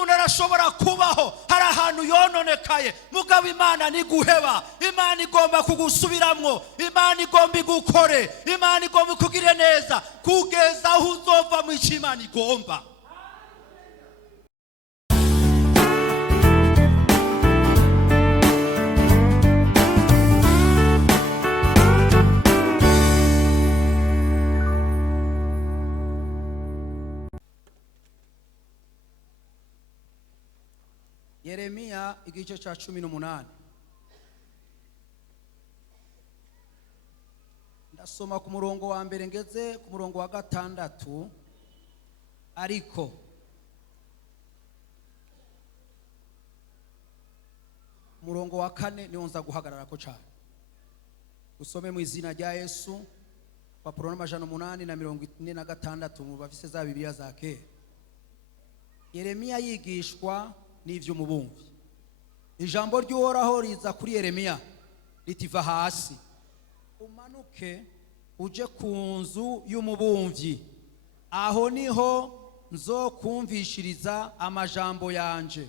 umuntu arashobora kubaho hari ahantu yononekaye, mugabo Imana ni guheba. Imana igomba kugusubiramwo, Imana igomba igukore, Imana igomba kugire neza kugeza aho uzova mu icyo Imana igomba. Yeremiya igice cha 18. Ndasoma ku murongo wa mbere ngeze ku murongo wa 6. Ariko murongo wa 4 niwo nza guhagarara ko cyane. Usome mu izina rya Yesu. Papuro n'amajana 846 mu bafise za Bibiliya za kera. Yeremiya yigishwa n'ivyo mubumvi. Ijambo ry'Uhoraho riza kuri Yeremiya ritiva hasi, umanuke uje ku nzu y'umubumvi, aho niho nzokumvishiriza amajambo yanje.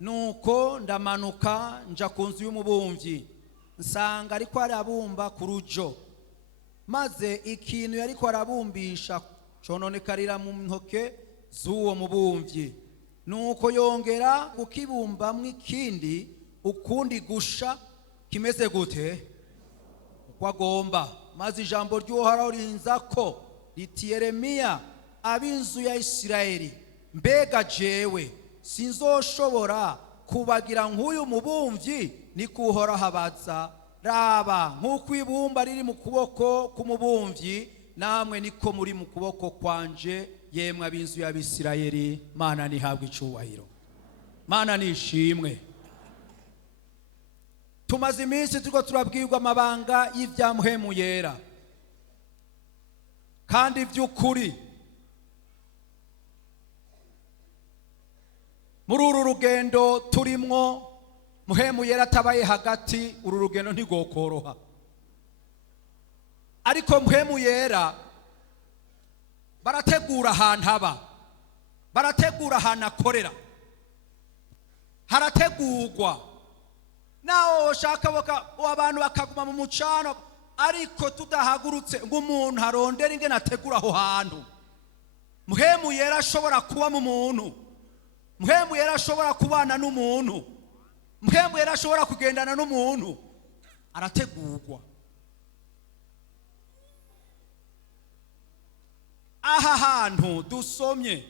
Nuko ndamanuka nja ku nzu y'umubumvi, nsanga ariko arabumba ku rujo, maze ikintu yariko arabumbisha cononekarira mu ntoke z'uwo mubumvi. Nuko yongera kukibumbamwo ikindi ukundi gusha kimeze gute uko agomba. Maze ijambo ry'Uhoraho rinzako riti, Yeremiya, ab'inzu ya Isirayeli, mbega jewe sinzoshobora kubagira nk'uyu mubumvi? Niko Uhoraho abaza. Raba, nk'uko ibumba riri mu kuboko k'umubumvi, namwe niko muri mu kuboko kwanje, yemwe ab'inzu y'Abisirayeli. Mana nihabwe icubahiro, Mana nishimwe. Tumaze iminsi turiko turabwirwa amabanga y'ivyamuhemu yera, kandi vy'ukuri muri uru rugendo turimwo, muhemu yera atabaye hagati, uru rugendo ntigokoroha. Ariko muhemu yera barategura ahantu haba, barategura ahantu akorera, harategurwa. Naho ushaka abantu bakaguma mu mucano, ariko tudahagurutse ngo umuntu arondera ingene ategura aho hantu. Muhemu yera ashobora kuba mu muntu, muhemu yera ashobora kubana n'umuntu, muhemu yera ashobora kugendana n'umuntu, arategurwa. Aha hantu dusomye,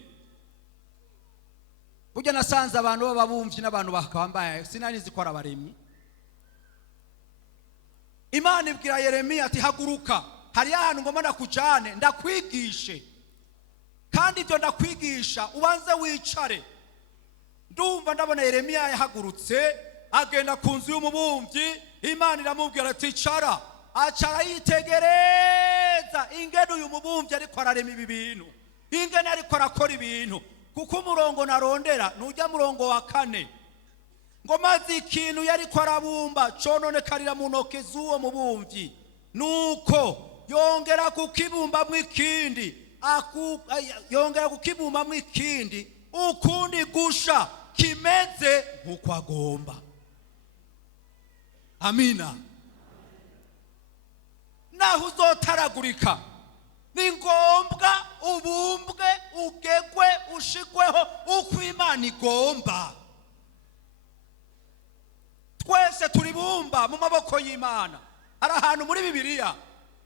burya nasanze abantu b'abumvyi n'abantu bakambaye, sinanizi ko arabaremyi. Imana ibwira Yeremiya ati, haguruka, hari ahantu ngomba ndakujane ndakwigishe, kandi ibyo ndakwigisha ubanze wicare. Ndumva ndabona Yeremiya yahagurutse agenda ku nzu y'umubumvyi. Imana iramubwira ati, icara. Acara yitegereza ingene uyu mubumvyi ariko ararema ibi bintu, ingene ariko arakora ibintu. Kuko umurongo narondera nujya murongo wa 4, ngo maze ikintu yariko arabumba cononekarira mu ntoke z'uwo mubumvyi. Nuko yongera kukibumbamwo ikindi, yongera kukibumbamwo ikindi ukundi gusha kimeze nk'uko agomba. Amina. Naho uzotaragurika ni ngombwa ubumbwe, ugegwe, ushikweho uko Imana igomba. Twese turi bumba mu maboko y'Imana. Ari ahantu muri Bibiliya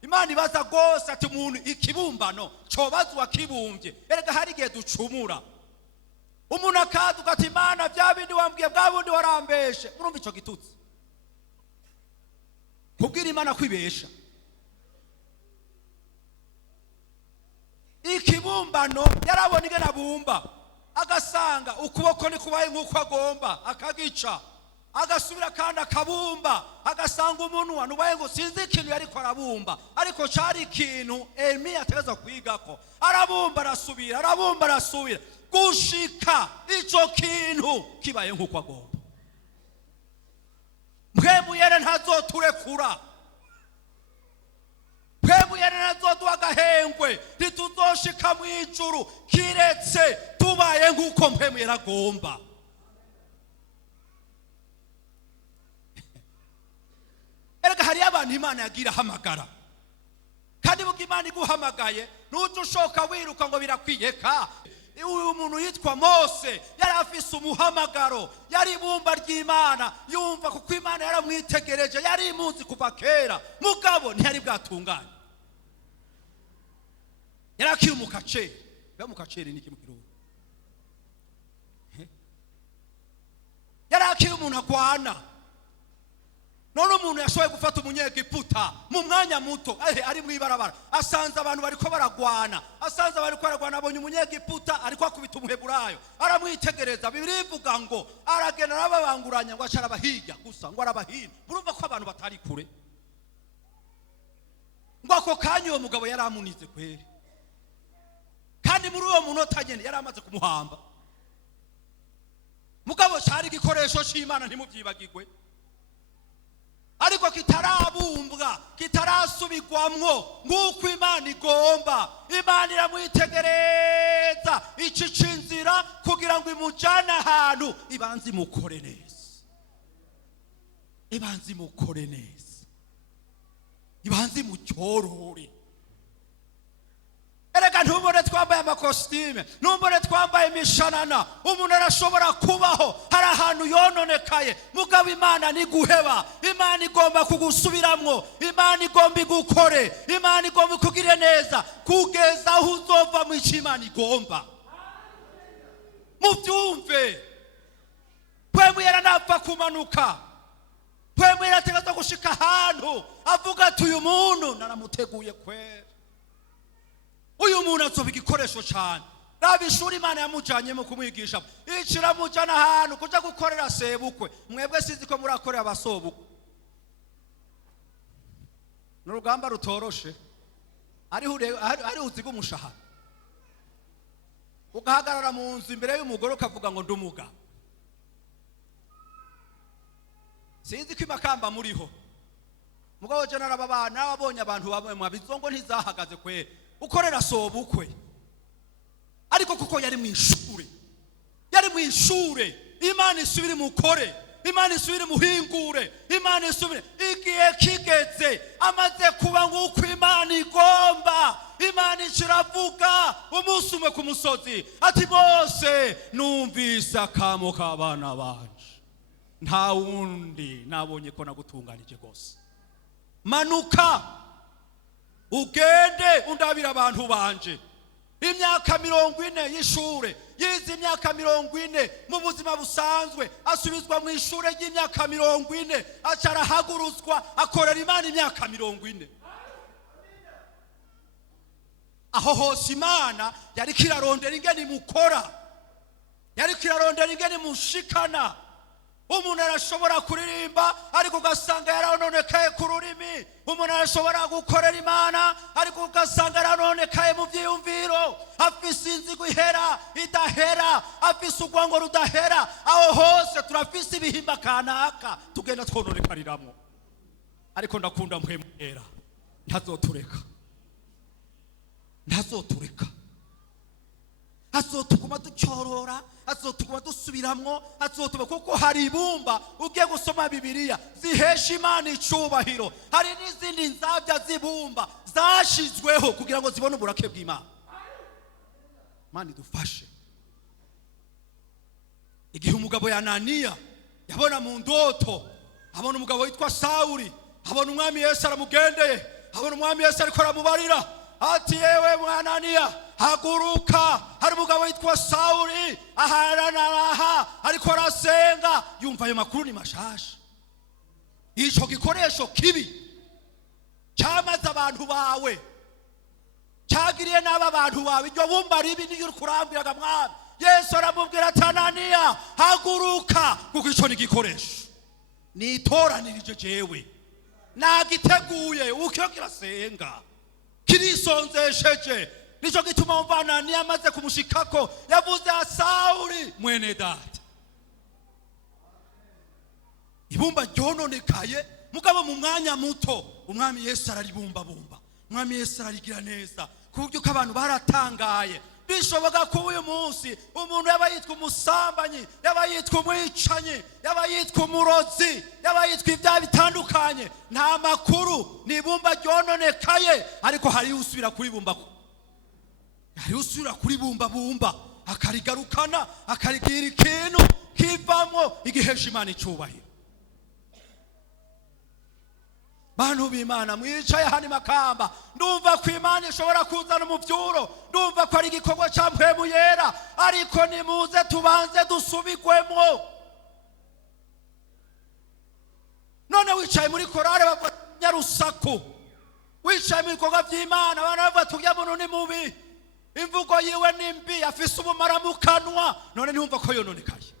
Imana ibaza gose ati, umuntu ikibumbano cobazwa kibumbye. Erega hari igihe ducumura, umuntu akaduka ati, Imana bya bindi wambwiye bwa bundi warambeshe. Murumva ico gitutsi? Kubwira Imana kwibesha. Ikibumbano yarabona ingene abumba, agasanga ukuboko ni kubaye nk'uko agomba, akagica. Agasubira kandi akabumba, agasanga umunwa nubaye ngo sinzi ikintu yariko arabumba, ariko cari ikintu Yeremiya ategeza kwigako. Arabumba arasubira, arabumba arasubira, gushika ico kintu kibaye nk'uko agomba. Mpwemu yera ntazoturekura, mpwemu yera ntazoduha agahengwe, ntituzoshika mw'ijuru kiretse tubaye nk'uko mpemu yaragomba. Erega hari abantu Imana yagira hamagara, kandi buko Imana iguhamagaye ntutushoka wiruka ngo birakwiyeka. Uyu muntu yitwa Mose yari afise umuhamagaro, yari ibumba ry'Imana, yumva kuko Imana yaramwitegereje, yari imuzi kuva kera, mugabo ntiyari bwatunganye. Yari akiri umukaceri. Be mukaceri ni kimwe kirundi. Yari akiri umuntu agwana. None umuntu yashoboye gufata umunyegiputa mu mwanya muto, ari mwibarabara, asanze abantu bariko baragwana, asanze bariko baragwana, abonye umunyegiputa ariko akubita umuheburayo, aramwitegereza. Bibiri ivuga ngo aragenda arababanguranya ngo acara abahiga gusa, ngo arabahina. Urumva ko abantu batari kure, ngo ako kanya uwo mugabo yari amunize kweri, kandi muri uwo munota nyene yari amaze kumuhamba. Mugabo cyari igikoresho cy'Imana, ntimubyibagirwe, ariko kitarabumbwa, kitarasubigwamwo nk'uko Imana igomba. Imana iramwitegereza icica inzira kugira ngo imujane ahantu ibanze imukore neza, ibanze imukore neza, ibanze imutyorore. Erega ntubone twambaye amakositime, ntubone twambaye imishanana. Umuntu arashobora kubaho hari ahantu yononekaye, mugabo Imana niguheba. Imana igomba kugusubiramwo, Imana igomba igukore, Imana igomba ikugire neza kugeza aho uzova mu icyo Imana igomba. Mubyumve, pwemu yaranapfa kumanuka, pwemu yarategetswe gushika ahantu avuga ati uyu muntu naramuteguye kwera, uyu muntu azoba igikoresho cyane. Raba ishuri Imana yamujanyemo kumwigisha, icira mujana ahantu kuja gukorera sebukwe. Mwebwe sizi ko murakorera abasobukwe, n'urugamba rutoroshe. ari uziga umushahara, ugahagarara mu nzu imbere y'umugore ukavuga ngo ndumuga. Sinzi ko imakamba muriho, mugabo je narababana abonye abantu bamwe mwabizongo ntizahagaze kwe ukorera sobukwe. Ariko kuko yari mu ishure, yari mu ishure, Imana isubire mukore, Imana isubire muhingure, Imana isubire. Igihe kigeze amaze kuba nk'uko Imana igomba, Imana iciravuga umunsi umwe ku musozi ati Mose, numvise akamo k'abana banje, nta wundi nabonye ko nagutunganije gose. Manuka ugende undabira abantu banje. Imyaka 40 y'ishure, yize imyaka 40 mu buzima busanzwe, asubizwa mu ishure ry'imyaka 40, acara haguruzwa akorera Imana imyaka 40. Aho hose Imana yari kirarondera ingene imukora, yari kirarondera ingene mushikana. Umuntu arashobora kuririmba ariko ugasanga yarononekaye ku rurimi. Umuntu arashobora gukorera Imana ariko ugasanga yarononekaye mu byiyumviro, afise inzigo ihera idahera, afise urwango rudahera. Aho hose turafise ibihimba kanaka tugenda twononekariramo, ariko ndakunda mpwemera, ntazotureka, ntazotureka, azotuguma ducorora, azotuguma dusubiramwo, azotuma. Kuko hari ibumba ugiye gusoma Bibiliya zihesha Imana icubahiro, hari n'izindi nzabya zibumba zashizweho kugira ngo zibone uburake bw'Imana. Imana idufashe. Igihe umugabo Ananiya yabona mu ndoto, abona umugabo witwa Sawuli, abona umwami Yesu aramugendeye, abona umwami Yesu ariko aramubarira ati yewe Mwananiya, haguruka, hari umugabo witwa Sawuli aharanaha ariko arasenga. Yumva ayo makuru ni mashasha. Ico gikoresho kibi cyamaze abantu bawe, cyagiriye n'aba bantu bawe, iryo bumba ribi niyo kurambiraga mwami. Yesu aramubwira ati Ananiya, haguruka, kuko ico ni gikoresho nitoranirije jewe, nagiteguye uko kirasenga, kirisonzesheje. Nico gituma umva Ananiya amaze kumushikako yavuze Sawuli mwene data. Ibumba ryononekaye, mugabo mu mwanya muto umwami Yesu araribumba bumba, umwami Yesu ararigira neza, kuburyo ko abantu baratangaye bishoboka ko uyu munsi umuntu yaba yitwa umusambanyi, yaba yitwa umwicanyi, yaba yitwa umurozi, yaba yitwa ibyaha bitandukanye, nta makuru, ni ibumba ryononekaye, ariko hari usubira kuribumba, hari usubira kuribumba akarigarukana, akarigira ikintu kivamwo igihesha Imana icubahiro. Bantu b'Imana mwicaye hani Makamba, ndumva ko Imana ishobora kuzana umuvyuro, ndumva ko ari igikorwa ca mpwemu yera, ariko nimuze tubanze dusubigwemwo. None wicaye muri korale bavuga nyarusaku, wicaye mu bikorwa vy'Imana abantu bavuga turya muntu ni mubi, imvugo yiwe ni mbi, afise ubumara mu kanwa, none ntumva ko yononekaye,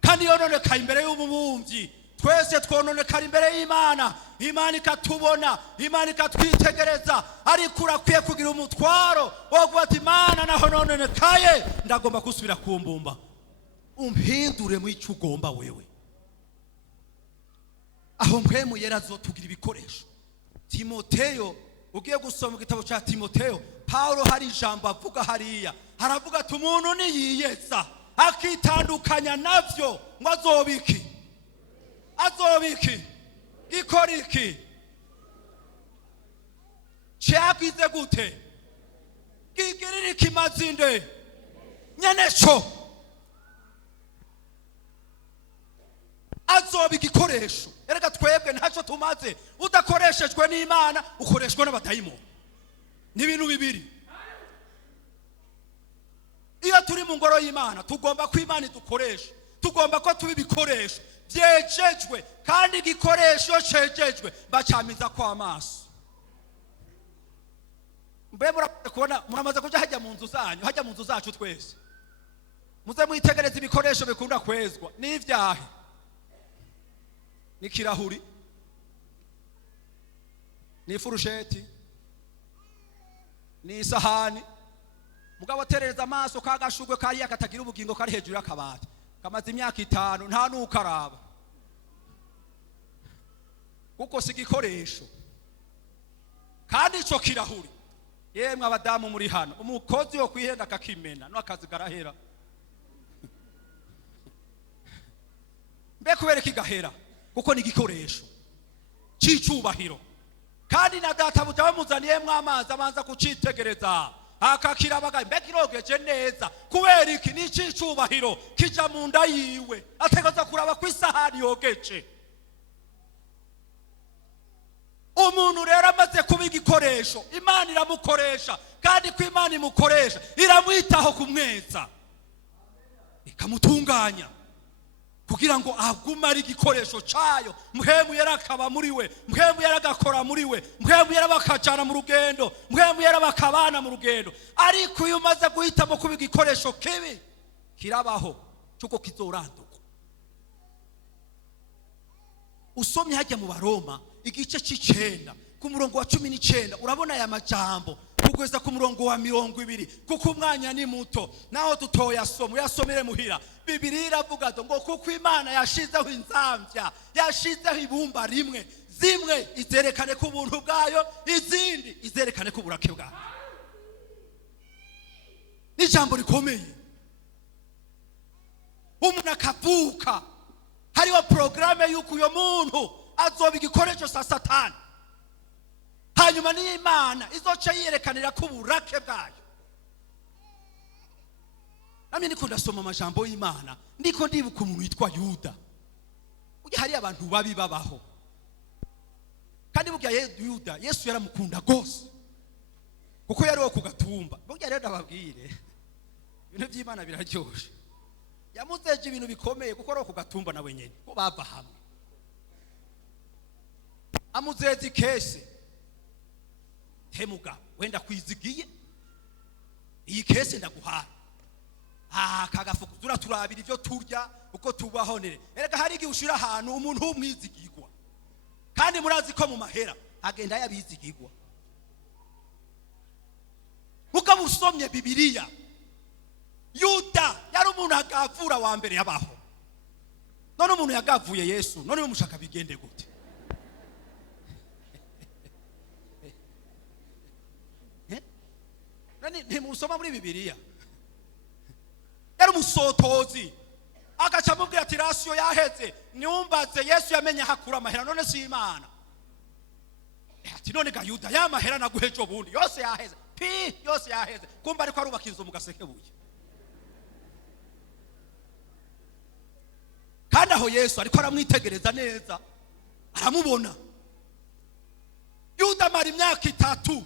kandi yononekaye imbere y'umubumvyi. Twese twononekara imbere y'Imana, Imana ikatubona, Imana ikatwitegereza, ariko urakwiye kugira umutwaro wo kuvuga ati Imana naho nononekaye ndagomba gusubira kumbumba, umpindure mu icyo ugomba wewe. Aho mpwemu yera azotugira ibikoresho. Timoteyo, ugiye gusoma igitabo cya Timoteyo, Paulo hari ijambo avuga hariya, haravuga ati umuntu niyiyeza akitandukanya navyo ngo azobiki, azobiki, gikoriki, cyagize gute, gigirira ikimazinde nyeneco, azoba igikoresho. Erega twebwe ntacyo tumaze, udakoreshejwe n'Imana ukoreshwa n'abadayimoni, ni ibintu bibiri. Iyo turi mu ngoro y'Imana tugomba ko Imana idukoresha, tugomba ko tuba ibikoresho byejejwe, kandi igikoresho cejejwe bacamiza kwa amaso. Mbe muramaze kuja hajya mu nzu zanyu, hajya mu nzu zacu twese, muze mwitegereza ibikoresho bikunda kwezwa n'ivyahe, ni kirahuri, ni furusheti, ni isahani. Mugabo terereza amaso kagashugwe kariya katagira ubugingo kari hejuru y'akabati, kamaze imyaka 5 nta nukaraba, kuko si igikoresho. Kandi ico kirahuri, yemwe abadamu muri hano, umukozi wo kwihenda kakimena no akazi garahera. Mbe kubera kigahera, kuko ni igikoresho c'icubahiro. Kandi na data buja bamuzaniye mwamazi abanza kucitegereza, akakirabaga mbe kirogeje neza, kubera iki ni c'icubahiro kija mu nda yiwe, ategereza kuraba ku isahani yogeje. Umuntu rero amaze kuba igikoresho, Imana iramukoresha, kandi ko Imana imukoresha iramwitaho kumweza, ikamutunganya kugira ngo aguma ari igikoresho cayo. Mpwemu yera akaba muri we, mpwemu yera agakora muri we, mpwemu yera bakajana mu rugendo, mpwemu yera bakabana mu rugendo. Ariko iyo umaze guhitamo kuba igikoresho kibi, kirabaho cyuko kizoranduka. Usomye hajya mu Baroma igice c'9 ku murongo wa 19, urabona aya majambo kugeza ku murongo wa 20, kuko umwanya ni muto naho tutoya somo, yasomere muhira. Bibiliya iravuga ngo kuko Imana yashizeho inzamvya, yashizeho ibumba rimwe, zimwe izerekane ku buntu bwayo, izindi izerekane ku burake bwayo. Ni jambo rikomeye. Umuntu akavuka hariho programe yuko uyo muntu azoba igikoresho sa Satani, hanyuma ni Imana izoca yiyerekanira ku burake bwayo. Nami niko ndasoma amajambo y'Imana, ndiko ndibuka umuntu witwa Yuda. Uje hari abantu babi babaho, kandi burya Yuda Yesu yaramukunda gose, kuko yari wo kugatumba. Burya rero ndababwire ibintu by'Imana biraryoshe, yamuzeje ibintu bikomeye, kuko ari kugatumba nawe nyene ko bava hamwe. Amuzezi kese, hemuga wenda kwizigiye iyi kese ndaguhaye, kagafuku turabira ivyo turya uko tubahonere. Erega hari igihe ushira ahantu umuntu umwizigirwa, kandi murazi ko mu mahera agenda yabizigirwa. Mukaba usomye Bibiliya, Yuda yari umuntu agavura wa mbere yabaho. None umuntu yagavuye Yesu, none mushaka bigende gute? ntimusoma muri Bibiliya yari umusotozi agaca amubwira ati rasiyo yaheze nyumbaze Yesu yamenye hakura amahera none si Imana ati none ga Yuda ya mahera naguheje ubundi yose yaheze yose yaheze kumba ariko arubaka inzu mu Gasekebuye kandi aho Yesu ariko aramwitegereza neza aramubona Yuda mara imyaka 3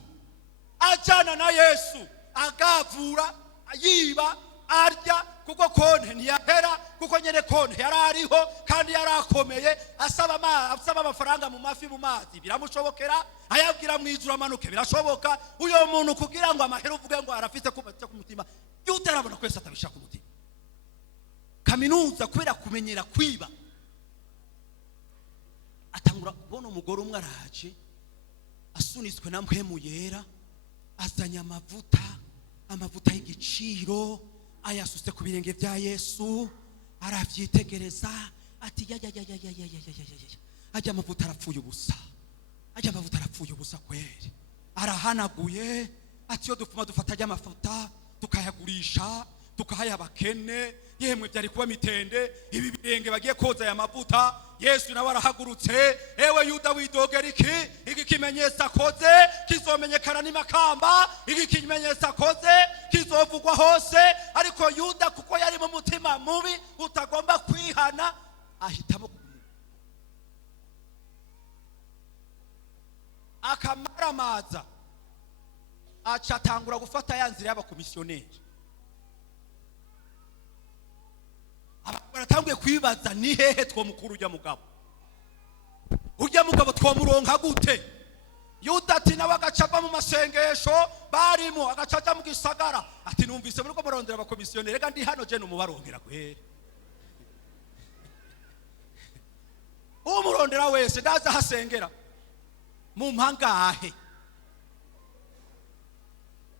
ajana na Yesu agavura yiba arya kuko konte ntiyahera kuko nyene konte yarariho kandi yarakomeye asaba amafaranga mu mafi mu mazi biramushobokera ayabwira mwijuru amanuke birashoboka uyo muntu kugira ngo amahera uvuge ngo arafite kubatse ku mutima Yuda arabona kwese atabisha ku mutima kaminuza kubera kumenyera kwiba atangura kubona umugore umwe araje asunitswe na mpwemu yera azanya amavuta y'igiciro ayasutse ku birenge bya Yesu aravyitegereza ati ya ajya amavuta arapfuye ubusa kweri arahanaguye ati yo dufuma dufata ajya amavuta tukayagurisha tukahaya abakene yemwe byari kuba mitende ibi birenge bagiye koza aya mavuta Yesu nawe arahagurutse ewe Yuda widogera iki kimenyetso akoze kizomenyekana n'imakamba iki kimenyetso akoze kizovugwa hose ariko Yuda kuko yari mu mutima mubi utagomba kwihana ahitamo akamaramaza acatangura gufata yanzira y'abakomisiyoneri baratanguye kwibaza ni hehe two mukuru urya mugabo twomuronka gute Yuda ati nawe agacava mu masengesho barimo agacaja mu gisagara ati numvise muri ko murondera abakomisiyoneri rega ndi hano je numubarongera kwere umurondera wese ndaza hasengera mu mpangahe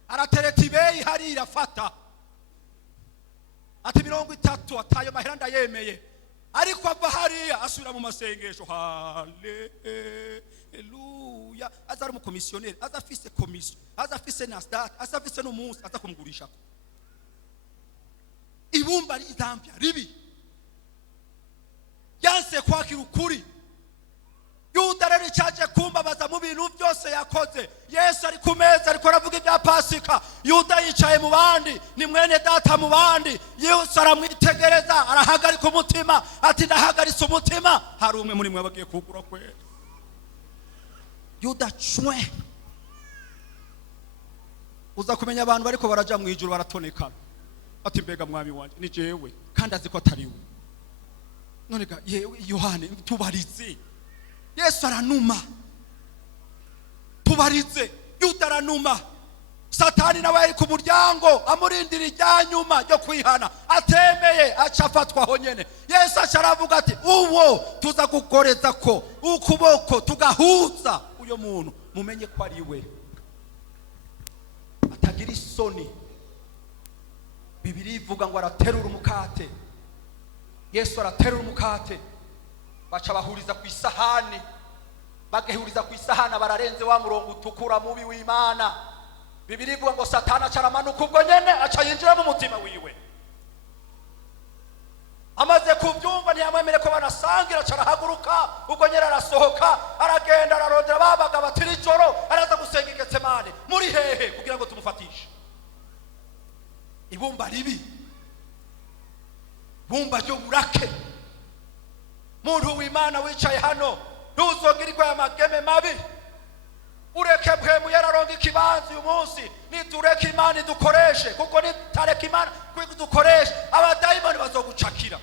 aratereta ibeyi hari irafata ati 30 atayo mahera ndayemeye ariko ava hariya asubira mu masengesho haleluya azari mu komisioneri azafise komisiyo azafise nasdat azafise no musi azakumgurisha ibumba rizambya ribi yanse kwakira ukuri Yuda rero cyaje kumbabaza mu bintu byose yakoze Yesu ari ku meza ariko aravuga ibya Pasika Yuda yicaye mu bandi ni mwene data mu bandi Yesu aramwitegereza arahagarika umutima ati ndahagaritse umutima hari umwe muri mwe bagiye kugura kwera Yuda chwe uza kumenya abantu bariko baraja mu ijuru baratonekana ati mbega mwami wanje ni jewe kandi aziko atariwe none ga Yohane tubarize Yesu aranuma tubarize Yuda aranuma Satani nawe ari ku muryango amurindira iryanyuma ryo kwihana atemeye acafatwa aho nyene Yesu acaravuga ati uwo tuza gukoreza ko ukuboko tugahuza uyo muntu mumenye ko ari we atagira isoni Bibiri ivuga ngo araterura umukate Yesu araterura umukate baca bahuriza ku isahani bagahuriza ku isahani bararenze wa murongo utukura mubi w'Imana Bibiri ivuga ngo Satani acaramanuka ubwo nyene aca yinjira mu mutima wiwe amaze kubyumva ntiyamwemere ko banasangira acarahaguruka ubwo nyene arasohoka aragenda ararondera babaga batiri ijoro araza gusenga Getsemane muri hehe kugira ngo tumufatishe ibumba ribi bumba ryo burake muntu w'Imana wicaye hano ntuzogirirwa amageme mabi ureke bwemu yararonga ikibanza uyu munsi nitureke Imana dukoreshe kuko nitareka Imana dukoreshe abadayimoni bazogucakira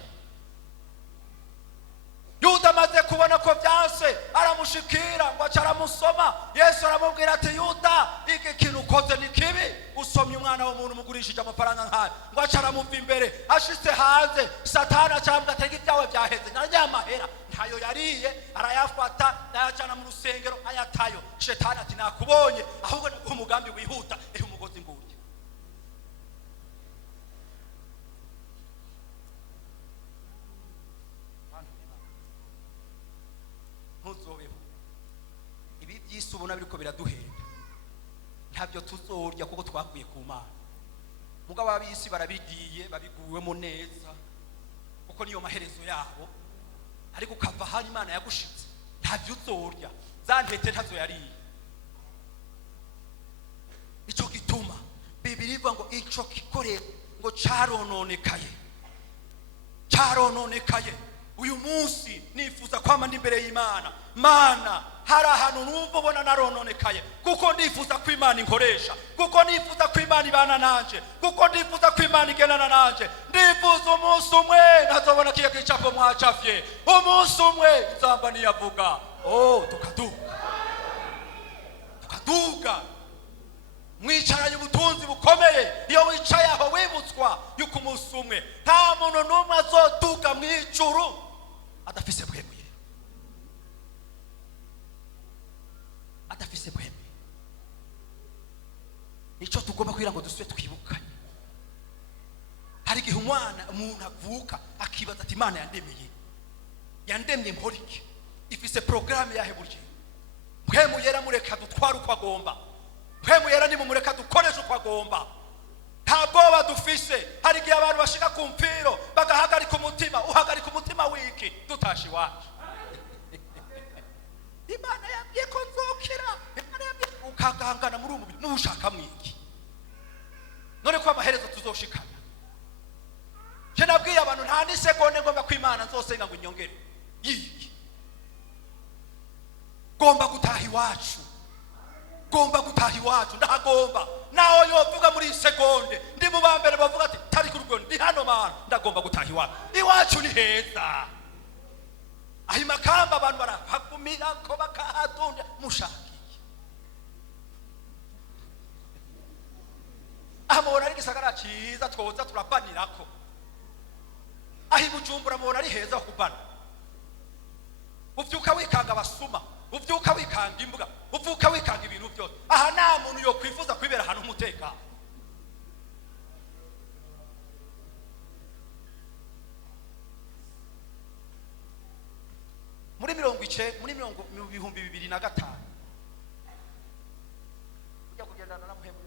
Yuda amaze kubona ko byanse aramushikira ngo acaramusoma Yesu aramubwira ati Yuda iki kintu ukoze ni kibi usomye umwana w'umuntu mugurishije amafaranga nkayo ngo acaramuva imbere ashitse hanze Satani acambwa atega ibyawe byaheze n'anyamahera ntayo yariye arayafata ayacana mu rusengero ayatayo Shetani ati nakubonye ahubwo ni umugambi wihuta umugozi ngurye ntuzobeho ibi by'isi ubona biriko biraduhenda ntabyo tuzorya kuko twakuye ku Mana. Mugabo ab'isi barabigiye babiguwemo neza kuko niyo maherezo yabo, ariko ukava hanyuma Imana yagushitse ntabyo uzorya, za ntete ntazo yariye. Ico gituma Bibiri ivuga ngo ico kikore ngo carononekaye. Uyu munsi nifuza kwama ndi imbere y'Imana. Mana, hari ahantu numva ubona narononekaye, kuko ndifuza ko Imana inkoresha, kuko nifuza ko Imana ibana nanje, kuko ndifuza ko Imana igenana nanje. Ndifuza umunsi umwe ntazobona kiye gicapo mwacafye, umunsi umwe nzamba niyavuga tukaduga mwicaranye ubutunzi bukomeye. Iyo wicaye aho wibutswa yuko umunsi umwe nta muntu n'umwe azoduga mw'ijuru adafise bwemeye, adafise bwemeye. Nico tugomba kugira ngo dusubire twibukanye. Hari igihe umuntu avuka akibaza ati Imana yandemye mporiki, ifise programme yahe buryo. Mpwemu yera mureka dutwara uko agomba, mpwemu yera ni mumureka dukoresha uko agomba. Nta bwoba dufise. Hari igihe abantu bashika ku mpfiro bagahagarika umutima. Uhagarika umutima wiki dutashi iwacu. Imana yambwiye ko nzokira, Imana yambwiye ukagangana muri umubiri n'ushaka mwiki. None ko amaherezo tuzoshikana. Je nabwiye abantu nta ni sekonde ngomba ko Imana nzosenga ngo inyongere yiki. Gomba gutaha iwacu, gomba gutaha iwacu, ndagomba. Naho yovuga muri sekonde ndi mu bambere bavuga ati tari ku rugo ndi hano Mana, ndagomba gutaha iwacu. Iwacu ni heza. Ahi makamba abantu barahagumira ko bakahadunda mushakiye. Amora ari gisagara ciza twoza turabanirako. Ahi Bujumbura mubona ari heza kubana. Uvyuka wikanga abasuma, uvyuka wikanga imbuga, uvyuka wikanga ibintu byose. Aha nta muntu yo kwifuza kwibera hano umutekano. Muri 2025 ujya kugendana na muhembu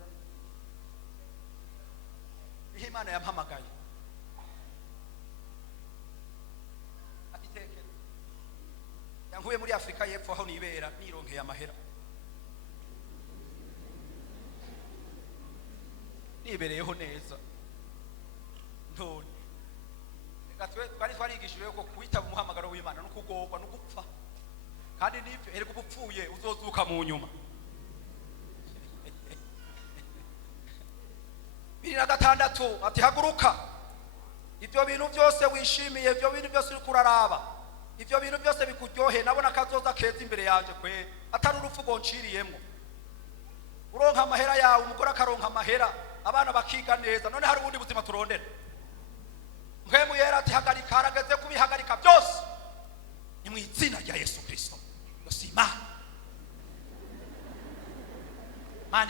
Imana yamuhamagaye atiteke yankuye muri Afrika y'Epfo aho nibera nironkeye amahera, nibereyeho neza. None twari twarigishije ko kwitaba umuhamagaro w'Imana no kugorwa no gupfa, kandi nivyo eriko gupfuye uzozuka mu nyuma. 2006 ati haguruka, ivyo bintu byose wishimiye, ivyo bintu byose uri kuraraba, ivyo bintu byose bikuryohe, nabona kazoza keza imbere yanje kwe atari urupfu gonciriyemo. Uronka amahera yawe, umugore akaronka amahera, abana bakiga neza. None hari ubundi buzima turondera. Mpwemu yera ati hagarika, harageze kubihagarika byose ni mu izina rya Yesu Kristo. Yose Imana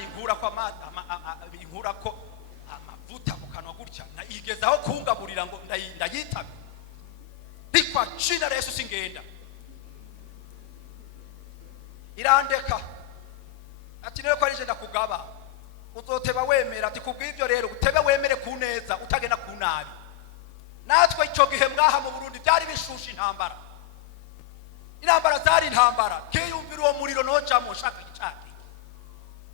inkura ko inkura ko amavuta mu kanwa gutya na igezaho kungaburira ngo ndayitabe bikwa china Yesu singenda irandeka ati nero ko ari je ndakugaba uzoteba wemera ati kubw'ivyo rero utebe wemere kuneza utagenda kunabi. Natwe icyo gihe mwaha mu Burundi byari bishusha intambara zari intambara. Kiyumvira uwo muriro nojamo shaka gicaki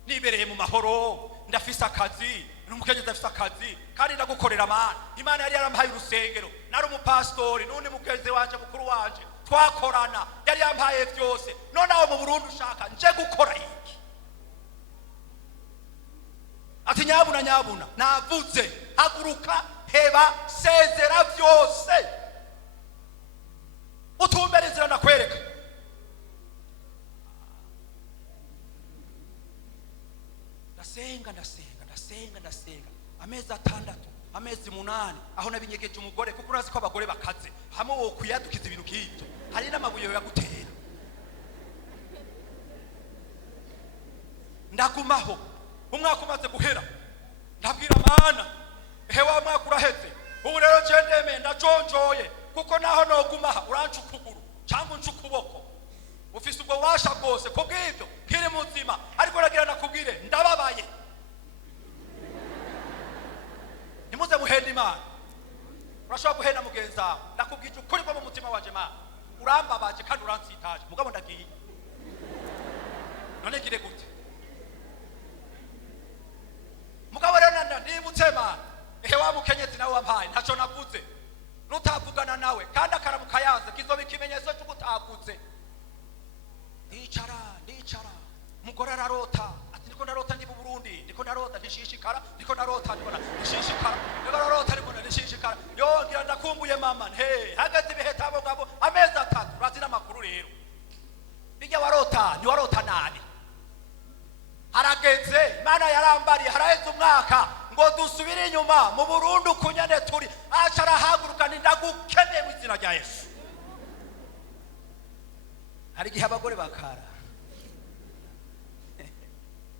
nibereye mu mahoro, ndafisa akazi, n'umukenyezi afisa akazi, kandi ndagukorera Mana. Imana yari yarampaye urusengero, nari umupastori, n'undi mugenzi wanje mukuru wanje twakorana, yari yampaye byose. None aho mu Burundi ushaka nje gukora iki? Ati nyabuna navuze haguruka, heba, sezera byose utumbere inzira nakwereka. Ndasenga amezi 6, amezi 8 aho nabinyegeje umugore, kuko urazi ko abagore bakaze hamwe wo kuyadukiza ibintu k'ibyo, hari n'amabuye yagutera. Ndagumaho umwaka umaze guhera, ndabwira Mana hewa mwaka uraheze, ubu rero je ndeme ndajonjoye, kuko naho nogumaha uranca ukuguru cyangwa unca ukuboko. ufise ubwo bubasha bwose kubw'ibyo nkiri muzima, ariko nagira nakubwire ndababaye. Nimuze muhenda Imana. Urashobora guhenda mugenzi wawe, ndakubwije ukuri ko mu mutima waje Mana urambabaje kandi uransitaje, mugabo ndagiye. None gire gute? Mugabo rero ndibutse Mana, ehe wa mukenyezi nawe wampaye ntaco navuze, nutavugana nawe kandi akaramuka yanze kizoba ikimenyetso cyo gutavuze. Ndicara umugore ararota ati niko ndarota ndi mu Burundi, niko ndarota ntishishikara, niko ndarota ndibona ntishishikara, niko ndarota ndibona ntishishikara. Yo ngira ndakumbuye mama, hagati ibiheta abo ngabo amezi 3 urazina amakuru rero. Bijya warota ni warota nabi. Harageze Imana yarambariye haraheze umwaka ngo dusubire inyuma mu Burundi kunyane turi, acara haguruka ndagukeneye mu izina rya Yesu. Hari gihe abagore bakara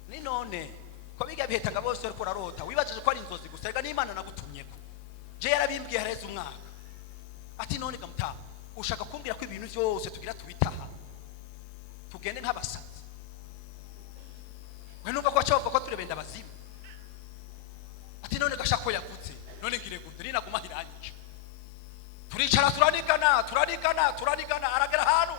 ni none ko biga biheta ngo bose ariko rarota wibajije ko ari inzozi gusa, ega n'Imana nagutumyeko. Je yarabimbwiye hareze umwaka ati none kamutama ushaka kumbwira ko ibintu byose tugira tubitaha tugende nk'abasazi, we numva ko acavuga ko turebenda bazimu. Ati none gashako yavutse none ngire gute ninaguma hiranyije. Turicara turanigana aragera hanu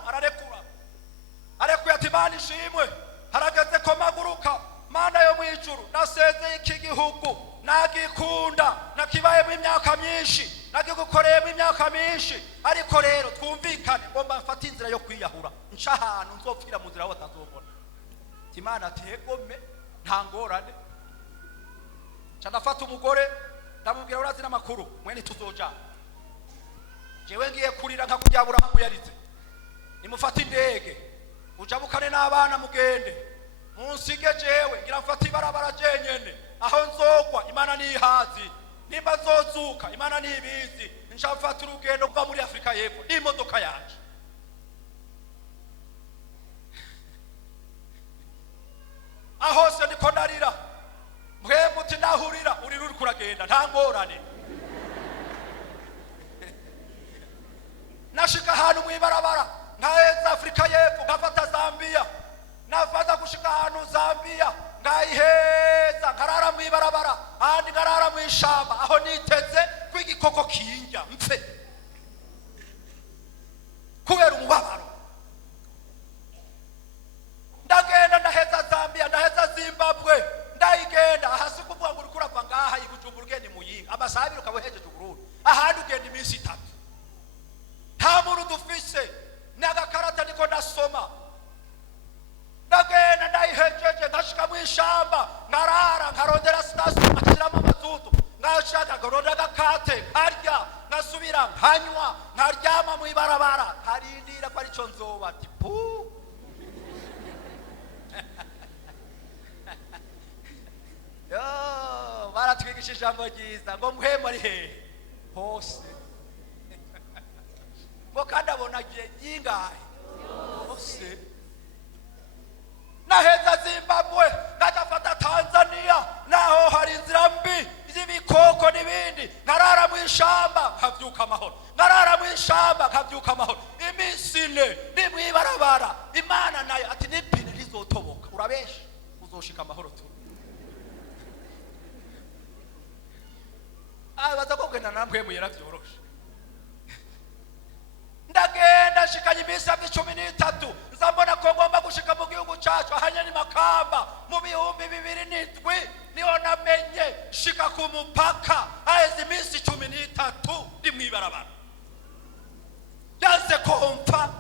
arekuye ati Mana ishimwe, harageze ko maguruka Mana yo mwijuru, nasezeye iki gihugu nagikunda nakibayemo imyaka myinshi nagigukoreyemo imyaka myinshi, ariko rero twumvikane ngomba mfata inzira yo kwiyahura nca ahantu nzopfira mu nzira aho batazobona. Imana ati egome nta ngorane. Ndafata umugore ndamubwira urazina amakuru mwene tuzoja, jewe ngiye kurira nka kuryabura muyarize, nimufata indege ujabukane n'abana mugende munsige jewe ngira mfata ibarabara jenyene aho nzogwa Imana nihazi, nimba zozuka Imana nibizi, nshafata urugendo kuva muri Afrika y'Epfo n'imodoka yaje. Aho se ndiko ndarira muti ndahurira uri kuragenda nta ngorane. Nashika ahantu mwibarabara nkaheza Afrika y'Epfo ngafata Zambia, nafata gushika ahantu Zambia ngayiheza nkarara mwibarabara ahandi nkarara mwishamba aho niteze kw'igikoko kinjya mpfe kubera umubabaro. Ndagenda ndaheza Zambia ndaheza Zimbabwe ndayigenda hasi kuvuga ngo uriko urava ngaha igujumbura ugenda Muyinga amasabiro ukaba hejeje Burundi, ahandi ugenda iminsi 3 nta muntu dufise n'agakarata niko ndasoma. Ndagenda ndayihejeje ngashika mwishamba nkarara nkarondera station nkashiramo amazutu ngashaka garonda agakate nkarya ngasubira nkanywa nkaryama mwibarabara nkarindira ko arico nzoba ati pu. Yo baratwigishije ijambo ryiza ngo muhemo ari hehe hose ngo kandi abonagiye yingahe hose. Naheza Zimbabwe ngafata Tanzania naho hari inzira mbi z'ibikoko n'ibindi, nkarara mwishamba nkavyuka amahoro, nkarara mwishamba nkavyuka amahoro iminsi 4 ni mwibarabara. Imana nayo ati nipine rizotoboka urabesha uzoshika amahoro tu. Baza kugenda namwe muyera byoroshe. Ndagenda shikanye iminsi 13 nzambona ko ngomba gushika mu gihugu cyacu ahanye ni Makamba mu 2007 niho namenye shika ku mupaka aheze iminsi 13 ndi mwibarabara. Byanze ko mpfa,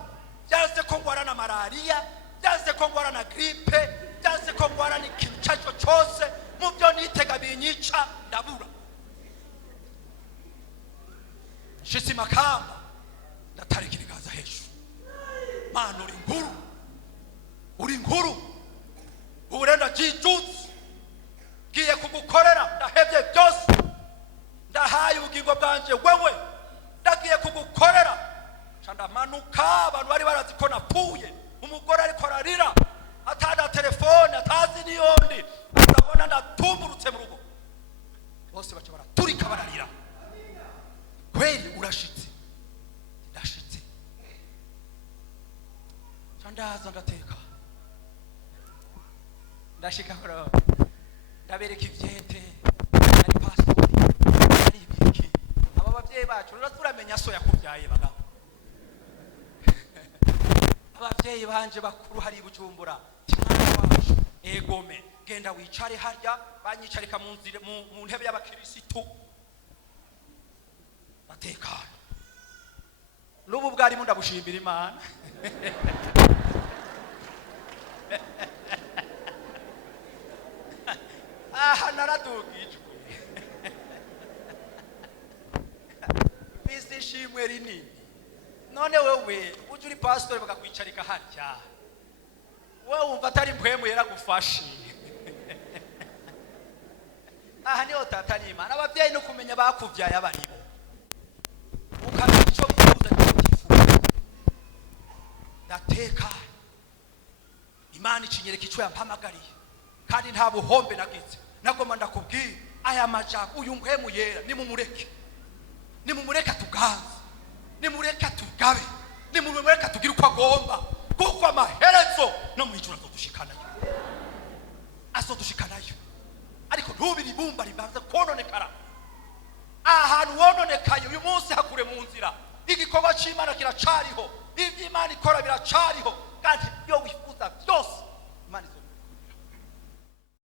byanze ko ngwara na malaria, byanze ko ngwara na grippe, byanze ko ngwara ni ikintu cyacu cyose mu byo nitega binyica ndabura. Shitsi Makamba ndatarikirigaza hejuru. Mana uri nkuru urenda jijutse giye kugukorera ndahevye byose ndahaye ubugingo bwanje wewe ndagiye kugukorera candamanuka abantu bari barazi ko napfuye umugore ariko ararira atada telefone atazi niyondi ndabona ndatumburutse mu rugo bose baca baraturika bararira. Kweli urashitse ndashitse canda ndaza ndateka ndashika horo ndabereka ivyete ari pastori ari ibiki aba bavyeyi bacu rero turamenya so yakuvyaye bagabo abavyeyi banje bakuru hari Bujumbura timwana wacu egome genda wicare harya banyicarika mu nzire mu ntebe y'abakirisitu batekana n'ubu bwari mu ndabushimira Imana aha naradugijwe bisi shimwe rinini none wewe uje uri pastor bakakwicarika harya wewe umva atari mpwemu yaragufashe aha niho tata n'Imana abavyeyi no kumenya bakuvyaye abaribo ukamenya ico bifuza n'icyo ndateka Imana ikinyereka ico yampamagariye kandi nta buhombe nagize nagoma ndakubwira aya majako uyu mpwemu yera nimumureka tuganze nimureka tugabe nimureka tugira uko agomba kuko amaherezo no mwijura azodushikanayo ariko ntubiri bumba ribanza kononekara ahantu wononekaye uyu munsi hakure mu nzira igikorwa c'Imana kiracariho ivy'Imana ikora biracariho kandi iyo wifuza byose